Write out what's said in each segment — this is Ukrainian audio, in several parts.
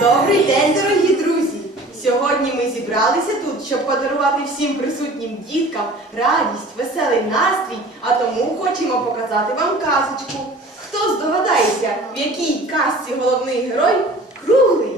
Добрий день, дорогі друзі! Сьогодні ми зібралися тут, щоб подарувати всім присутнім діткам радість, веселий настрій, а тому хочемо показати вам казочку. Хто здогадається, в якій казці головний герой круглий?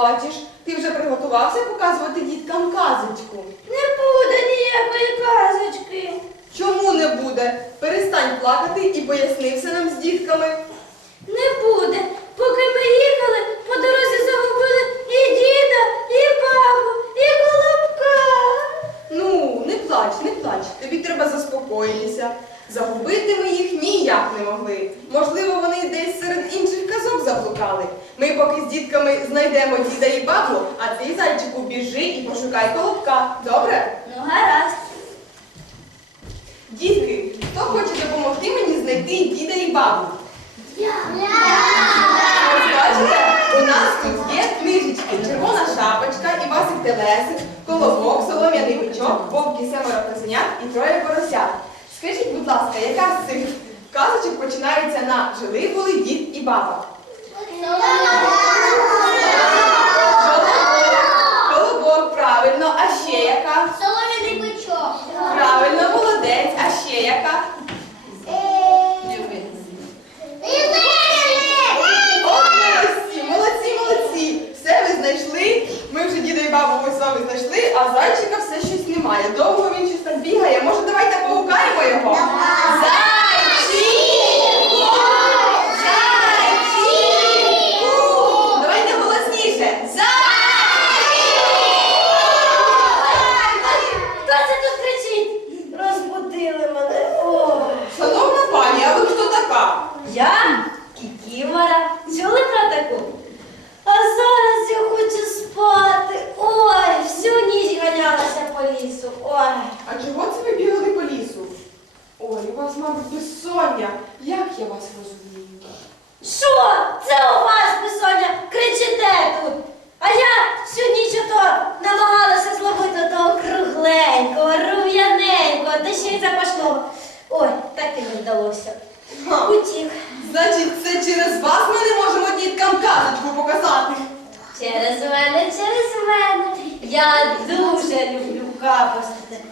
Плачеш? Ти вже приготувався показувати діткам казочку? Не буде ніякої казочки. Чому не буде? Перестань плакати і поясни все нам з дітками. Не буде. Поки ми їхали, по дорозі загубили і діда, і бабу, і колобка. Ну, не плач, не плач. Тобі треба заспокоїтися. Загубити ми їх ніяк не могли. Можливо, вони десь серед інших казок. Ми поки з дітками знайдемо діда і бабу, а ти, зайчику, біжи і пошукай колобка. Добре? Ну, гаразд. Дітки, хто хоче допомогти мені знайти діда і бабу? Ось бачите, у нас тут є книжечки, червона шапочка, Івасик Телесик, колобок, солом'яний бичок, вовки семеро козенят і троє поросят. Скажіть, будь ласка, яка з цих казочок починається на жили були дід і баба? Колобок, правильно, а ще яка? Солом'яний бичок. Правильно, молодець, а ще яка? Молодці, молодці, молодці. Все ви знайшли. Ми вже діда і бабу з вами знайшли, а зайчика все щось немає. Довго він щось там бігає. Може, давайте погукаємо його? Зайчику! Зайчику! Давайте голосніше. Хто це тут кричить? Розбудили мене. Ой. Шановна пані, а ви хто така? Я Кікімора. Чули про таку? А зараз я хочу спати. Ой, всю ніч ганялася по лісу. Ой. А чого це ви бігали по лісу? Ой, у вас, мабуть, безсоння. Як я вас розумію? Що? Це у вас, Бесоня, кричите тут. А я всю ніч ото намагалася зловити того кругленького, рум'яненького, та ще й запашного. Ой, так і не вдалося. Ха. Утік. Значить, це через вас ми не можемо діткам казочку показати. Через мене, через мене. Я дуже люблю капустити.